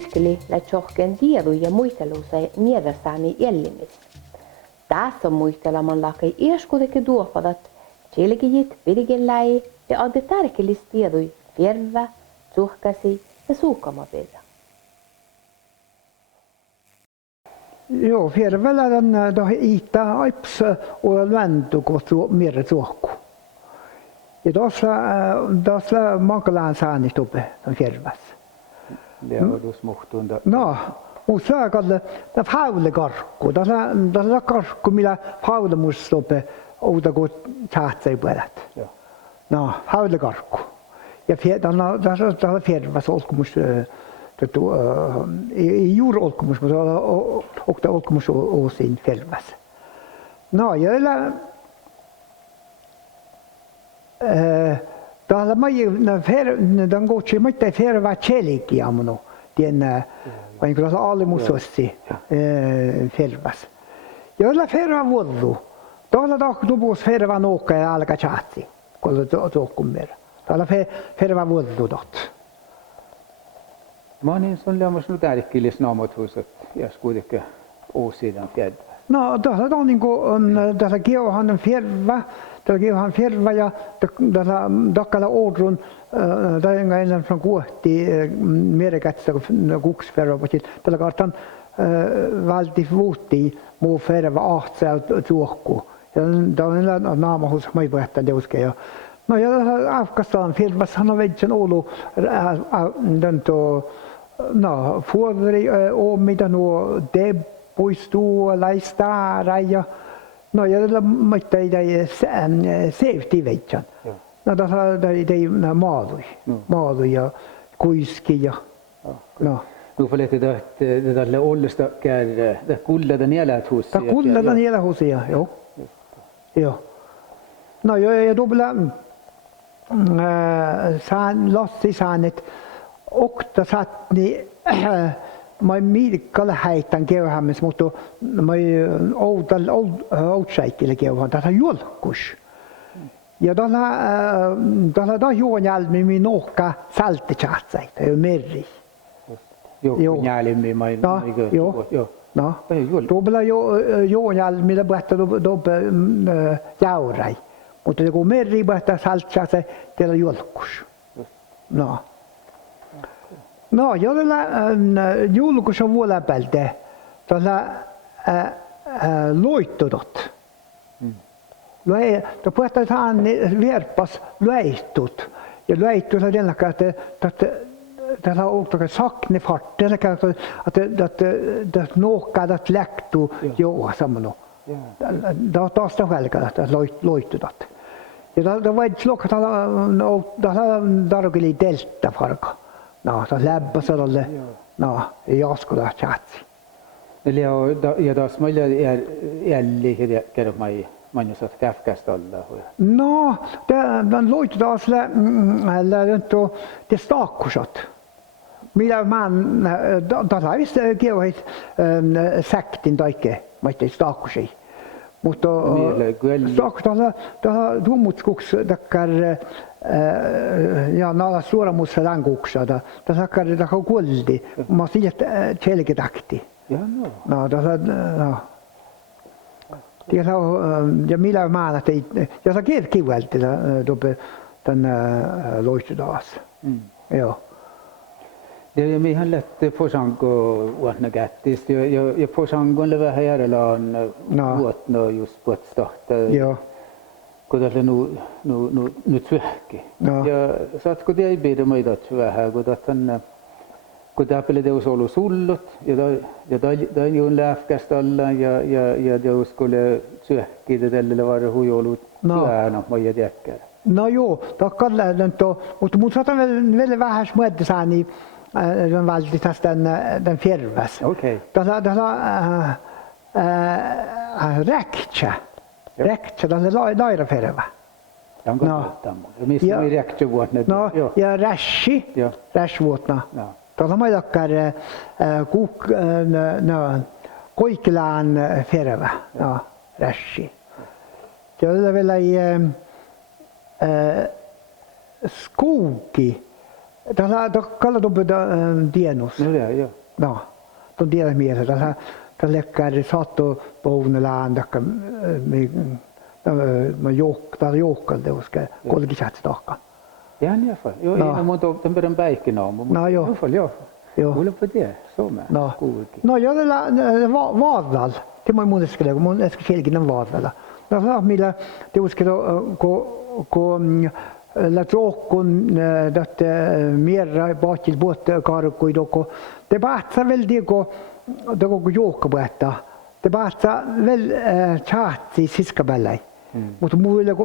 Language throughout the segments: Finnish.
kirkeli la tjohken tiedon ja muistelusai mielestäni ellimis. Tässä muisteleman lakai ieskutekin tuopadat, tjelkijit virgelläi ja adde tärkelis tiedoi firva, tjuhkasi ja suukamapeda. Joo, firvalla on iitä aips och läntu kohtu mer tuokku. Ja tuossa makalaan saanut uppe on firvas. Det var då smuhtunda. No, mutta se on kalle faulekarkku. Tässä karkku, millä faulemus uppe outa kuin tahtsai puolet. No, faulekarkku. Ja tässä firvas olkumus ei juuri olkumus, mutta olkumus on siinä firvas. No, joilla täällä tämän kutsi mitään firvaa tjelikia minun. Tien vain kyllä alimusossi firvas. Joilla firva vuodu. Täällä tahtuvuus firva nuukka ja alkaa chatsi. Kun tuokkumera. Täällä firva vuodu tot. Mä oon niin sun lämmäs nyt tärkeillis naamotuusat ja kuitenkin uusidan fjärde. No, tässä on niinku tässä kiohan firva. Täällä kiohan firva ja tässä takkala oudrun täällä enää från kohti merkättä kuksferva på sitt. Täällä kartan valti vuotti muu firva ahtsa tuokku. Ja täällä on naama hos mig berätta det ska jag. No ja Afghanistan firma han har vägen olo den to no fuori o mitä nuo de poistuu laistaa ja no ja mitä ei safety vägen. No tässä ei maalu ja kuiski ja no. Nu får lite det där ollesta kär det kullada nielät hus. Det kullada nielät hus ja, jo. Jo. No ja dubbla Lassi saanet okta satni mai Mirkalla heitan keuhämmes mutta mai outshaikille keuhan tässä julkus. Ja tällä juonjalmi mi nohka saltechatsaita ja merri. Juonjalmi mai joo. No. Dobla juonjalmi la bättä dobbe jaurai. Mutta joku meri päästä saltsaa se teillä julkus. No. No, jolla julkus on vuoläpältä. Tuolla loittudot. Tuo puhutaan saan vierpas löittut. Ja löittut on tällä että tässä on ollut saknefart. Tällä että nokkaa että läktuu joo samalla. Taas välkää että loittudat. Ja tämä voi slokata tarkeli delta farka. No, tämä läppä sadalle. No, jaskola chatsi. Eli ja taas meillä jälli kerro mai manjusat käfkästalla. No, den loittudas lä det stakkusat. Mitä man tässä visst geohit saktin taike, mitä stakkusi. Mutta tämä tummutkuks takkar ja nala suoramussa rankuksa tässä takkar takka kuldi ma siet tjelketakti. No tässä no. Ja millä maana tei ja sa kielkivelti dobe den loistudas. Joo. Ja mihän lähtee posanko vuonna kättistä ja posangon le vähän järjellä on vuotno just vuotstahta. Joo. Kun tässä nu tsyhki. Ja saatko te ei pidä meitä vähän kun tämä peli teus ollut sullut ja tämä on lähkästä alla ja teus kuule tsyhki tälle var huijolut työnä meidän jäkkää. No joo, takkalle mutta mun saatan vielä vähän muoddisani den valde tas den firvas. Okej. Tässä räktja. Räktja den laira firva. No. Missä ei räktja vuotna. No, ja rashi. Ja. Rash vuotna. No. Tässä mä jakkar kuk koiklaan firva. No, rashi. Det är väl skogi Tällä kalla tupeta tienus. No det, ja. No, tuon tiedä mielessä. Tällä lekkääri saatto pounelaan takka mä joukkaan teoska kolkisat takka. Ja, i alla fall. Jo, No. innan mot den början bäcken. No, jo. I alla fall, ja. Jo. Håller på det, så med. No, Kuitenkin. no jolla vaadal. Te moi mun äsken, kun mun äsken selkin vaadalla. No saa millä te uskoo ko la trokkun dat mera baatil båt karkui doko. Te baatsa väl diko doko joukkapuetta. Te baatsa väl chatsi siskabellai. Mutta muille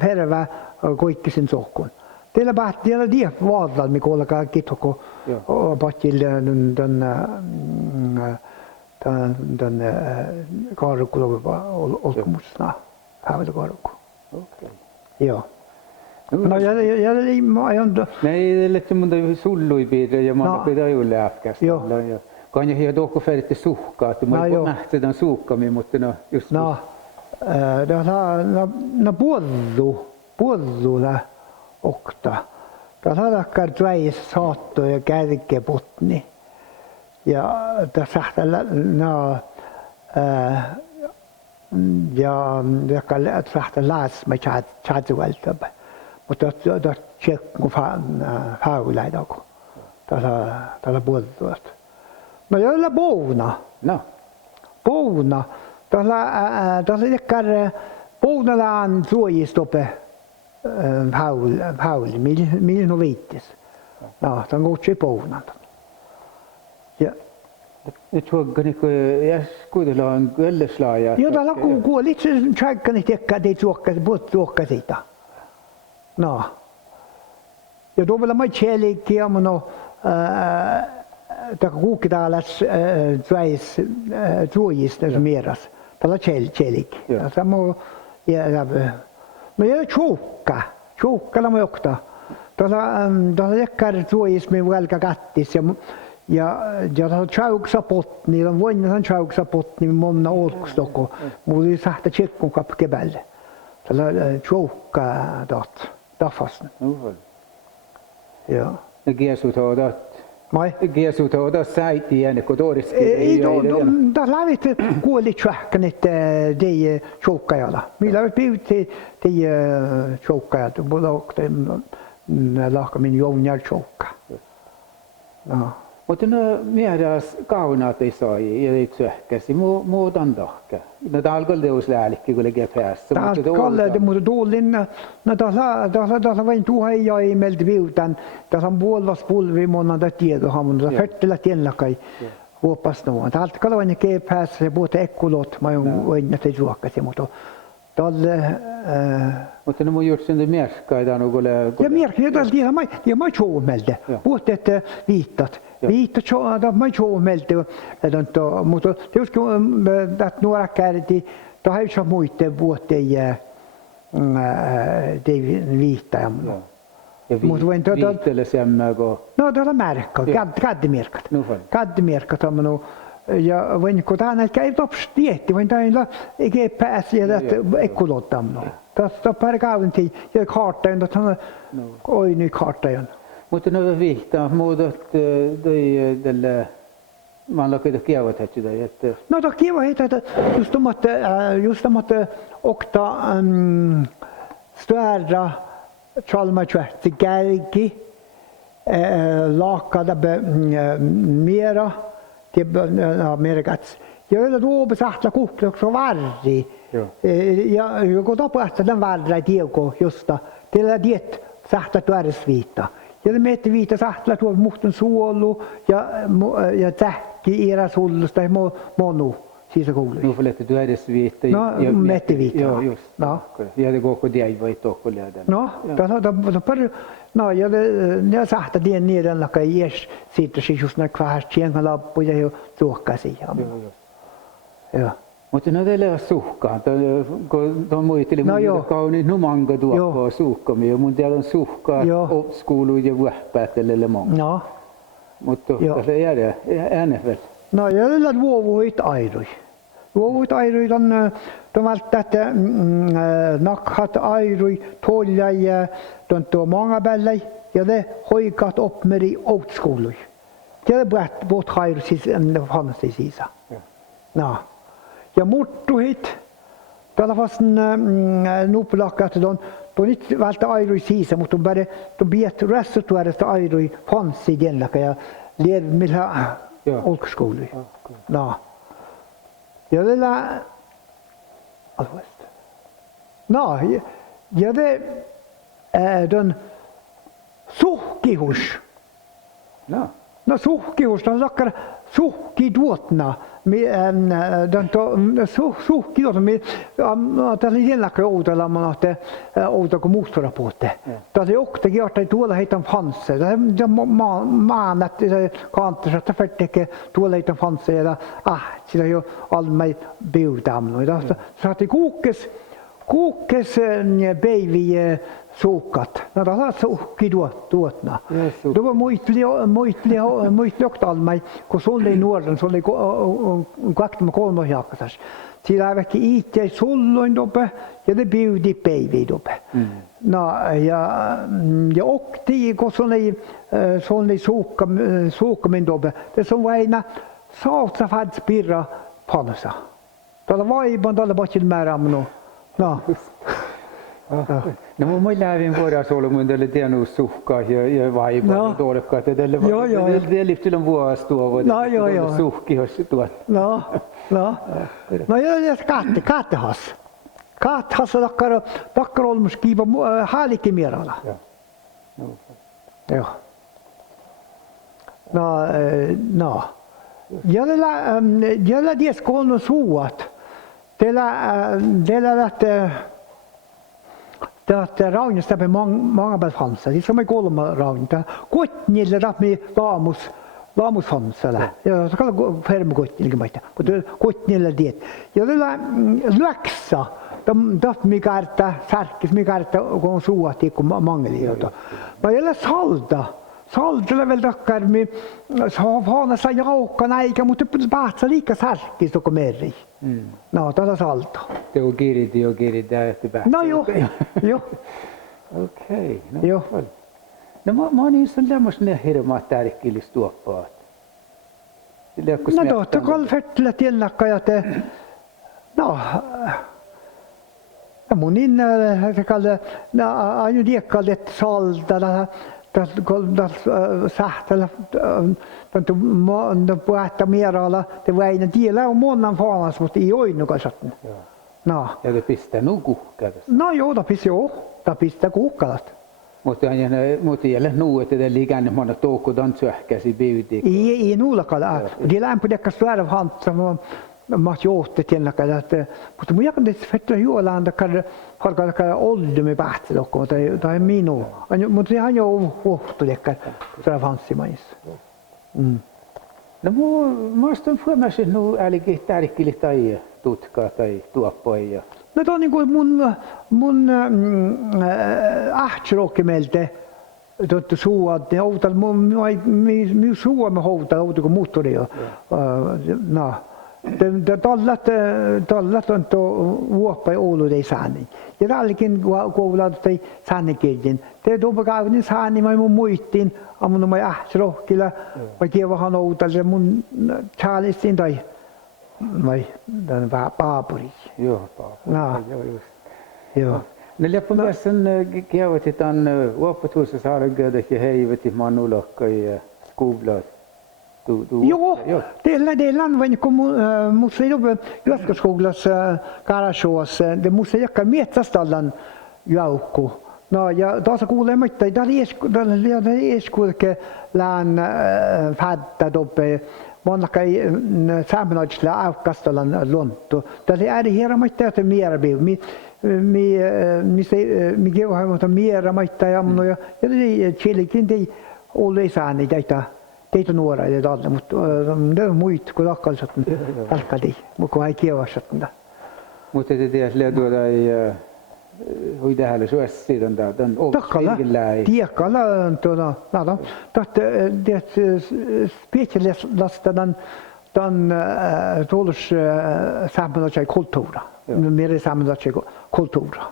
fervä koikkisin sokkun. Teillä baattialla die vaadal mikolka kitoko baatil den karkku olkomusna. Hävellä karkku. Okei. Joo. No jag on Nej, det lät som om sullui pidä ja man No. pitää ju lähkästä. Joo. Ja kan jag hitta också färdigt suhkaa, että mä joo. nähtä den suhkami, mutta no just no no puollulla okta. Tässä lakkar tväis saatto ja kärkeputni. Ja tässä no ja tässä läs med chatsuelta. Mutta das check faulaidako. Tässä puollusta. No joilla No. Pouna. Tässä lekkar pounalaan suojistoppe hauli, mil no viittis. No, tämän kutsui pounan. Ja Jag tror att jag skulle ha en gölleslaaja. joo, täällä kuolit sen tjäkkani tekkaa teit suokka siitä. No. Ja tuolla mä tjälikki ja no taka kuukitaalas suojista mieras. Tällä tjälikki. Samo ja no ja tjoukka mä jokta. Tällä lekkar suojismi välkä kattis ja tällä tjauksa potni, on voinnan tjauksa potni monna olkstokko. Muuli sahta tjekkun kapkebälle. Tällä tjoukka daffasn. Joo. Ja kiesutaudat. Mai? Kiesutaudat säiti jäänyt, kun tuoriski. Ei, tässä lävit kuolit tjäkkän, että de tjoukkajalla. Millä pyytti de tjoukkajat, mutta lahkamin jounjar tjoukka. No. Mutta no miedas kaunaat ei saa ja ei tsyhkäsi muutan tahka. No talkol teus läällikki kun legee päässä. Kalle mutta tuolin no tässä vain tuohon ja ei melti viutan. Tässä on puolas pulvi monna da tiedohan mutta fettellä tiellä kai. Huopas no. Täältä kalle vain kee päässä puhuta ekkulot mä voin että juokkasi mutta talle mutta no mun just sen mierskaita no kun ja mierkki jotain mä choomelde. Puhutte että viittat. Viittat mä choomelde mutta just att några kärti då har jag muite vuoteen de viittaa. Ja viittele semmä kun no tuolla märkka kaddimerkat. Kaddimerkat on no ja voin kun tää käy tops dietti voin täällä ei pääsi ja ekkulottamno. Tästä pari kauanti ja kartta on tätä oi nyt kartta on. Mutta no viittaa muodot tällä man lakkaa kiavat hätsytä että no to kiva heitä just omat okta störa chalma tvätti kärki laakada mera till Amerikats. Jag vill då besatta kokloks och varri. Jag går då på att den varra diego justa till det sahta tuarsvita. Jag med vita sahta tuo muhten suolu ja tähki era sollusta mono sisa kuulu. Nu får lite tuarsvita. No mettevita. Ja just. No. Ja det går på det var inte också läden. No, då per no jag sahta den nere la kai sitter sig just när kvar tjänga lappu ja tuokka siihen. Ja. Mutta no teillä suhkaa. Tuo muisteli mun kauniin numanga tuokkaa suhkami. Ja mun täällä on suhkaa opskoulu ja vuohpäättelelle monga. No. Mutta tässä jäädä äänefel. No jäljellä vuovuit airui. Vuovuit airui on välttämättä nakhat airui tolja ja tuo manga päälle ja det hoikat upp med i åtskolan. Det är bara bort här sis en fanns det sisa. Ja. Ja motto hit. Då var en nopelakat då inte valde airo i sisa mot de bara de bet restet var det airo i fanns i den laka jag lev med åtskolan. Ja. Jag vill alvast. Nej, jag det den suhkihus. Ja. No suhkihus, no lakkar suhkiduotna. Den suhkiduotna, tällä jällakka outella man att outa kun mustorapuote. Tällä okta gjort tuolla heitan fanse. Det maanat kanter att förtäcka tuolla heitan fanse ja sillä jo allmai biudamno. Så att det kokes baby sukat. No det har suhkiduotna. Det var muit allmai kun sulle nuoren sulle kakta kolme jakkasas. Sillä on vaikka itse sulloin dope ja det biudi baby dope. No ja okti kun sulle suka min dope. Det som vaina sautsa fads pirra pansa. Tällä vaiban tällä bottil määrämno. No. No mun lävin vuoda solmun tälle tienu suhkaa ja vaiban tolkkaa tälle det lyfter de vuodas tuo suhki hos tuot. No. No ja kattehas. Kattehas takkar olmus kiiva haalike mierala. Joo. No. Jällä ties kolme suot. Teillä lähtee det raunista med många balfanser. Det som är kolma raunta. Kottnille rat med lamus fanser. Ja, så kan gå färm kottnille maita. Och det kottnille det. Ja, det läxa. De mikarta, sarkis mikarta går så att det kommer mangel då. Men det salda. Salda väl dockar med så fana så jag kan inte mot bara lika sarkis och kommer i. No, det är salda. Det är girit där efter bäst. No, jo. Okej. Jo. No mä oon niin sun lämmös ne hirmaat tärkkilis tuoppaat. No då kall fettle tillakka ja te. No. Ja mun inne se kalle ainu diekkallet salda det sahtella det puhta mierala det var en diela och månaden fanas mot i oinu kansatten. No. Ja det pistää nu kuhkadas. No joo, det pistää kuhkadat. Mutta jälle nu että det ligger en man tåko dan syöhkäsi biuti. I nuulakalla. Det lämpö det kan svära hand som mat jootte tiennakalla että mutta mun jakan det fettä juolanda kan oldu med bättre och det är minu. Mutta han jo ohto det så fanns mais. No muistan fuomasin nu älki tärkkili tai tutkaa tai tuoppoja. No det är niinku mun ahtrokkemelte det så att det outal mun suo med outal kun moottori no det tallat on uoppa olu dei sani ja dallekin kuulat tai sannikirjin te dobagaavin sani mai mun muistin amun mai ahtrokkilla vai kievahan outal mun chaalistin tai vai den var paapuri. Joo, paapuri. Joo. Ne läppämäsen kievatitan uopatuussa saaragödet ja heivetit manulokka ja skuvlat. Joo, teillä on vain kun musta jobba Jyväskyläskoulassa Karasjoessa, det musta jakka metsästallan jaukku. No ja taas kuulee mitä där eskulke län fadda doppe monnakai saamenaisilla aukastalan luonto. Tällä är det hela mitä että mera biu. Mi geu mutta mera mitä ja det chilikin det oleisani teitä nuora ja tällä mutta det är muit kun akkalsat alkali kun ei kievasatna. Mutta te tiedät tuoda ei hur det här så är sedan där den avskiljelä. Tiekalla tuona nada. Det specialista den tolus saamenlaisia kulttuura. Mer saamenlaisia kulttuura.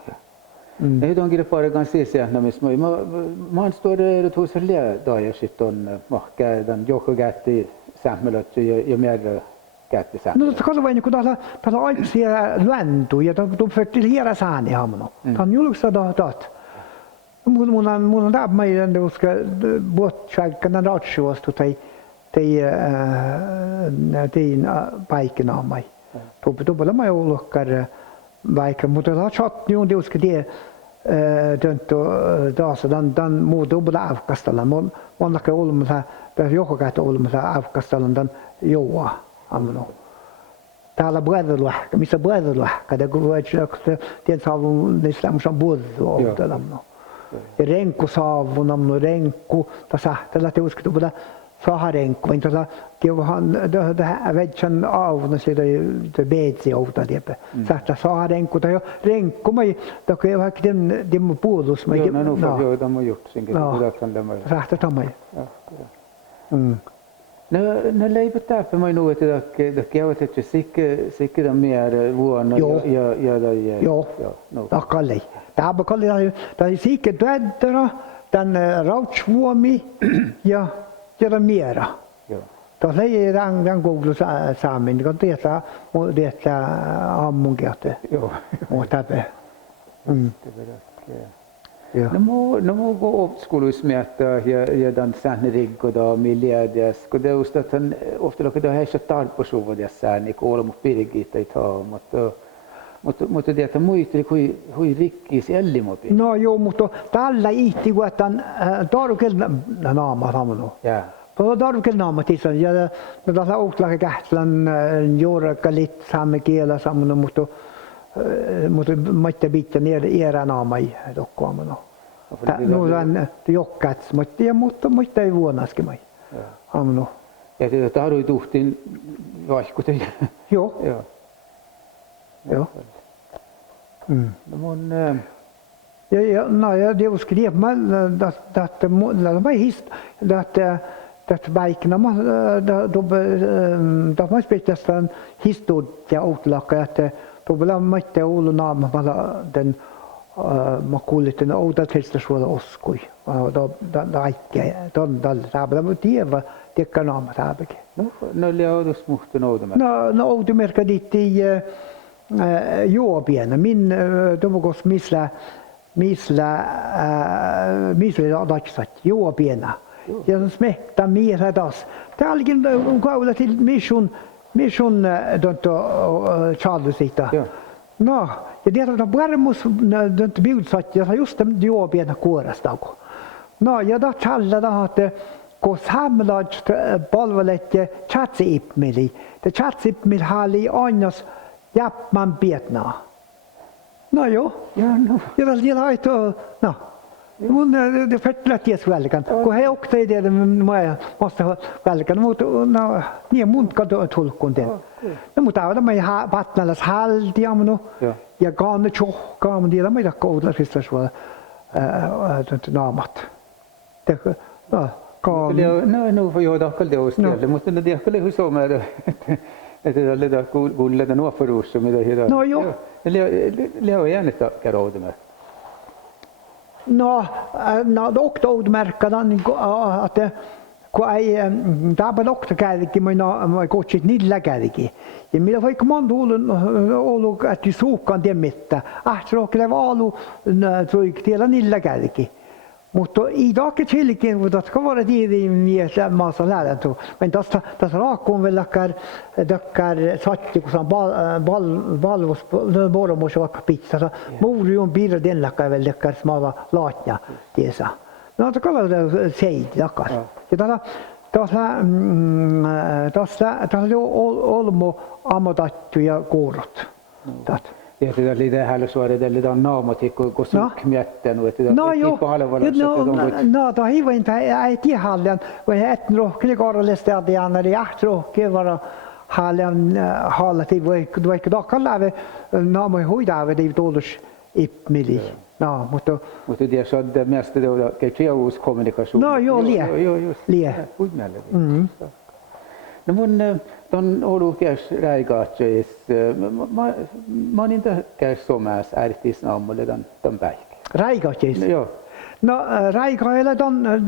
Ei on kyllä parikaan sisään, missä mä oon studerat hos läädä sitten mahkäydän joko kätti sämmölöt ja määrä kätti sämmölöt. No katso vain, kun täällä aitsia läntu ja tuolla hiera saani hamno. Tämä on julkista dat. Mun on tämä meidän koska vuotsaikana ratsuostu tai paikkana mai. Tuolla mä ollutkaan vaikka, mutta tämä chat niin on tietysti tie taas dan muu dubbla avkastella. Mon näkee olmassa tai joko käyttö olmassa avkastella dan joa amno. Täällä bröderluhka, missä bröderluhka, det går att det saavun niistä musan buoddu oltalamno. Ja renku saavun amno renku tässä tällä tietysti tuolla saharenku, men tällä kiohan det vägen av när det bedsi outa diepä. Sähtä saharenku tai renku mai dock jag har den puolus mai. Joo, no joo, tämä just sinkin kuitenkin tämä. Sähtä tamai. Ne leipät täppä mai nu että det käyvät että sikke den mer vuonna ja. Joo. Akalle. Tämä kalle tai sikke täddera den rautsvuomi ja den mera. Joo. Tuossa ei rang Google saamen, kun tietää aamun käyttö. Joo. Mutta No muu gå uppskolsmäta ja dan sanne riggo da miljardias kun det just att han ofta då det här så tar på så vad jag säger ni kollar mot Birgitta i ta mutta det att muisti hui rikkis ellimopi. No joo, mutta tällä ihti vuotan tarkel naama samano. Ja. Tuo tarkel naama tisan ja tällä outlaka kähtlän juuraka lit saamme kielä samano, mutta matte bitte ner era naamai dokkoamano. No on jokkats mutta ei vuonaskin mai. Amno. Ja det tarvii tuhtin vaikkute. Joo. Joo. Joo. No mun ja det skrev man att man hist att bikena då man spelar historia utlaka att då vill man inte olla namn den man kuulit den outa testasuola oskui. Da ikke dan rabla motiva tekka namn rabke. No leodus muhten oudemer. No oudemer dit i joobien. Min domogos misla daksat joobiena. Ja smekta mer das. Talgin kaula till mission Charlesita. No, ja det varmus den bildsatt ja just de jobbena kuorastako. No, ja da challa da att ko samlad palvelette chatsipmili. Det chatsipmil hali annas jappman pietna. No jo. Ja no. Ja det lite no. Mun det fettlat jes välkan. Ko he okte det måste välkan mot no nie munt kan tulkun den. No mutta avada mai patnalas haldi amno. Ja gaan chohkaan die mai da koudla kristaswala naamat. No får jag dakkal det oskelle mutta det dakkal hur så med det det där gulle den var för oss med det här. No jo. Leo gärna karode med. No doktor udmärkadan att kun ei tämä doktor käydäkin mä kootsit niillä käydäkin. Ja minä voi kommando ollut että suukan temmittä. Ahtrookille valu troik tiellä niillä käydäkin. Mutta i dag tillkin och det ska vara det i mer massa lärare. Men das rakon väl dackar satte som ball bara måste vara pizza. Morion blir den lackar väl dackar smava latja det så. No det kallar det säg dackar. Det olmo amodattu ja kuurot. Ja det lite här så är det lite namatik och sukmjätten och det no då hiva inte i hallen och ett rockle går läste det när det är rocke var hallen halati var inte då kallar vi namn höjda av det dollar ipmili. No, mutta det så det mesta då kejus kommunikation. No jo lie. No mun ton olukäs räigaatseis man inte käs somas artis naamulle ton päikki. Räigatjeista. Joo. No Räikailla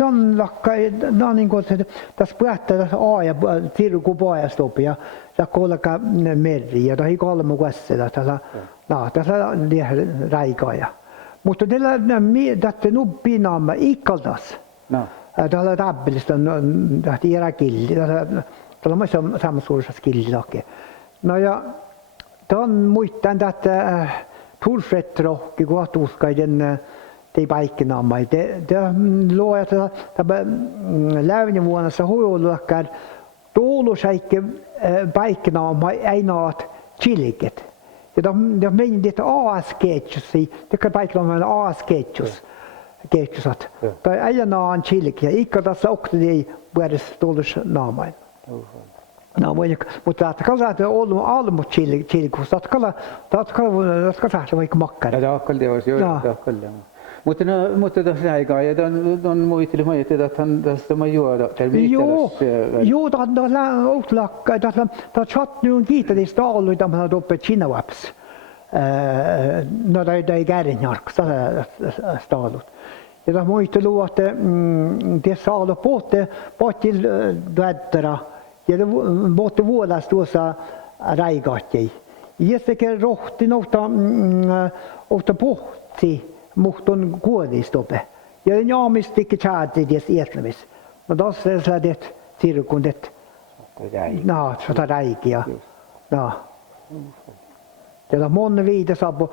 on lakkai, no niin kuin tässä päättää tässä A ja Tirku Paajastoppi ja kolka meri ja tahi kolme kuessella tässä Räikaaja. Mutta tätä nuppinaamma ikkaltas. No. Tällä tappelista tähti iäkilli. Tällä on samassa suurissa killilake. No ja tuon muistan tätä turfrettrohki kohtuuskaiden tei paikkinaamma. Te luoja tämä läynivuonnassa huiluakkään tuulusäikke paikkinaamma ei naat chiliket. Ja de menin det AS-ketjus i, det kan paikkinaamma on AS-ketjus. Ketjusat. Tai ei naan chilik ja ikka tässä okteli vuodessa tuulus naamain. No, mutta atkalla että ollut almu chilikus, atkalla saada vaikka makkara. Ja akkalli olisi jo, akkalli. Mutta tässä aikaa ja on muisteli mä että hän tässä mä juoda. Joo, tämä outlakka, tämä chat nu kiitellistä ollut tämä doppe chinawaps. No det är gärningar stalut. Ja tämä muisteli että det saalo på till döttera. Ja det båt vuodas tuossa Räigatjei. Ja sekä rohti ofta pohti muhton kuolistope. Ja den jaamistikin chaati des etlemis. No das är det cirkundet. No, så Räikia. No. Ja monne viida sabu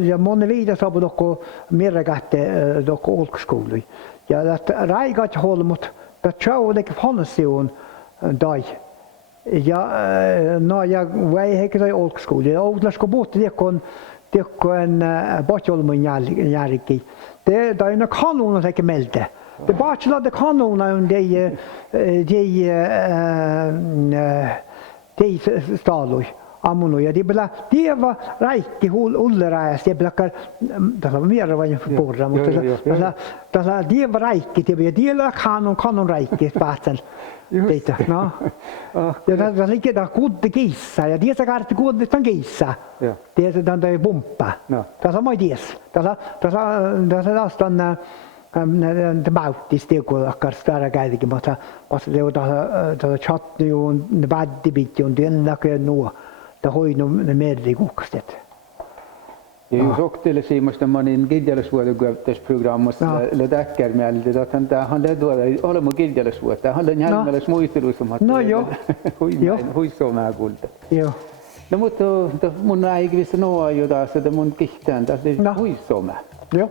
ja monne viida sabu dokko mergatte dokko olkskoulu. Ja Räigat holmut dat chaulik fansion dai. Ja no ja vai hekra olkskoulu. Ja outlasko botte dekon botjolmun jälki. Det är en kanon att melde. Det bara det kanonen de staloj. Ammuno ja det var räikki ulleräs det blackar det var mer vad för porra mutta det var räikki det var kanon räikki päätän det no ja det ligger där god gissa ja det ska inte god utan gissa det den där bomba det som är det stan det bautis det går akkar stara kädikin mutta det var chatni och badibit och den läker nu det har ju någon medrig okstet. Ja jos oktele siimasta manin giljalusvuodeguavtas programmassa ledäkkär mieltä että hän ledua olemme giljalusvuotta hän jälmäläs muistelusumat. No joo. Huissomaa kulta. Joo. No mutta mun äikivissä noa jo taas että mun kihtään taas huissoma. Joo.